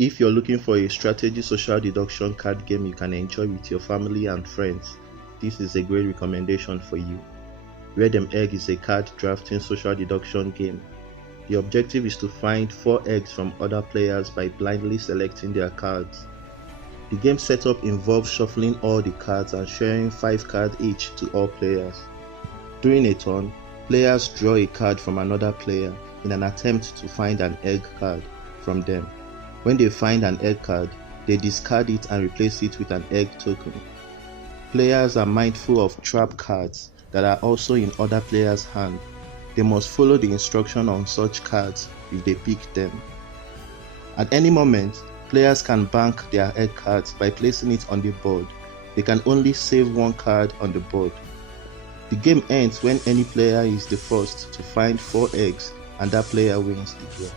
If you're looking for a strategy social deduction card game you can enjoy with your family and friends, this is a great recommendation for you. Where Dem Egg is a card drafting social deduction game. The objective is to find 4 eggs from other players by blindly selecting their cards. The game setup involves shuffling all the cards and sharing 5 cards each to all players. During a turn, players draw a card from another player in an attempt to find an egg card from them. When they find an egg card, they discard it and replace it with an egg token. Players are mindful of trap cards that are also in other players' hand. They must follow the instruction on such cards if they pick them. At any moment, players can bank their egg cards by placing it on the board. They can only save 1 card on the board. The game ends when any player is the first to find 4 eggs and that player wins the game.